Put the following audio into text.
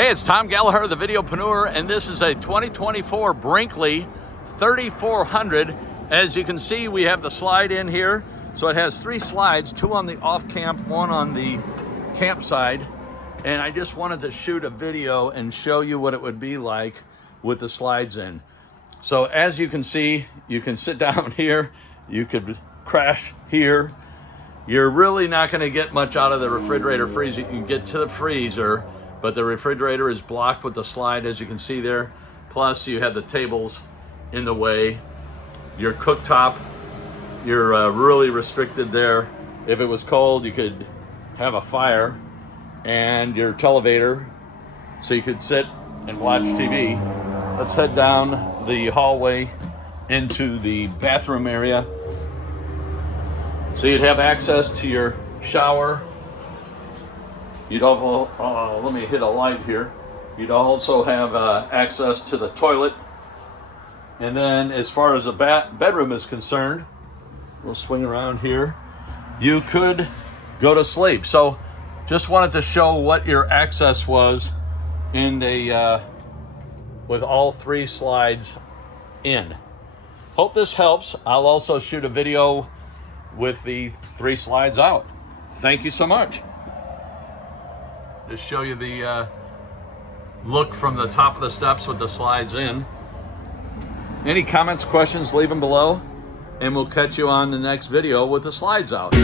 Hey, it's Tom Gallagher, the Videopreneur, and this is a 2024 Brinkley 3400. As you can see, we have the slide in here. So it has 3 slides, 2 on the off-camp, 1 on the campside. And I just wanted to shoot a video and show you what it would be like with the slides in. So as you can see, you can sit down here, you could crash here. You're really not going to get much out of the refrigerator freezer. You can get to the freezer, but the refrigerator is blocked with the slide, as you can see there. Plus you have the tables in the way. Your cooktop, you're really restricted there. If it was cold, you could have a fire, and your televator, so you could sit and watch TV. Let's head down the hallway into the bathroom area. So you'd have access to your shower. You'd also, let me hit a light here. You'd also have access to the toilet. And then as far as the bedroom is concerned, we'll swing around here. You could go to sleep. So just wanted to show what your access was in the, with all 3 slides in. Hope this helps. I'll also shoot a video with the 3 slides out. Thank you so much. Just show you the look from the top of the steps with the slides in. Any comments, questions, leave them below, and we'll catch you on the next video with the slides out.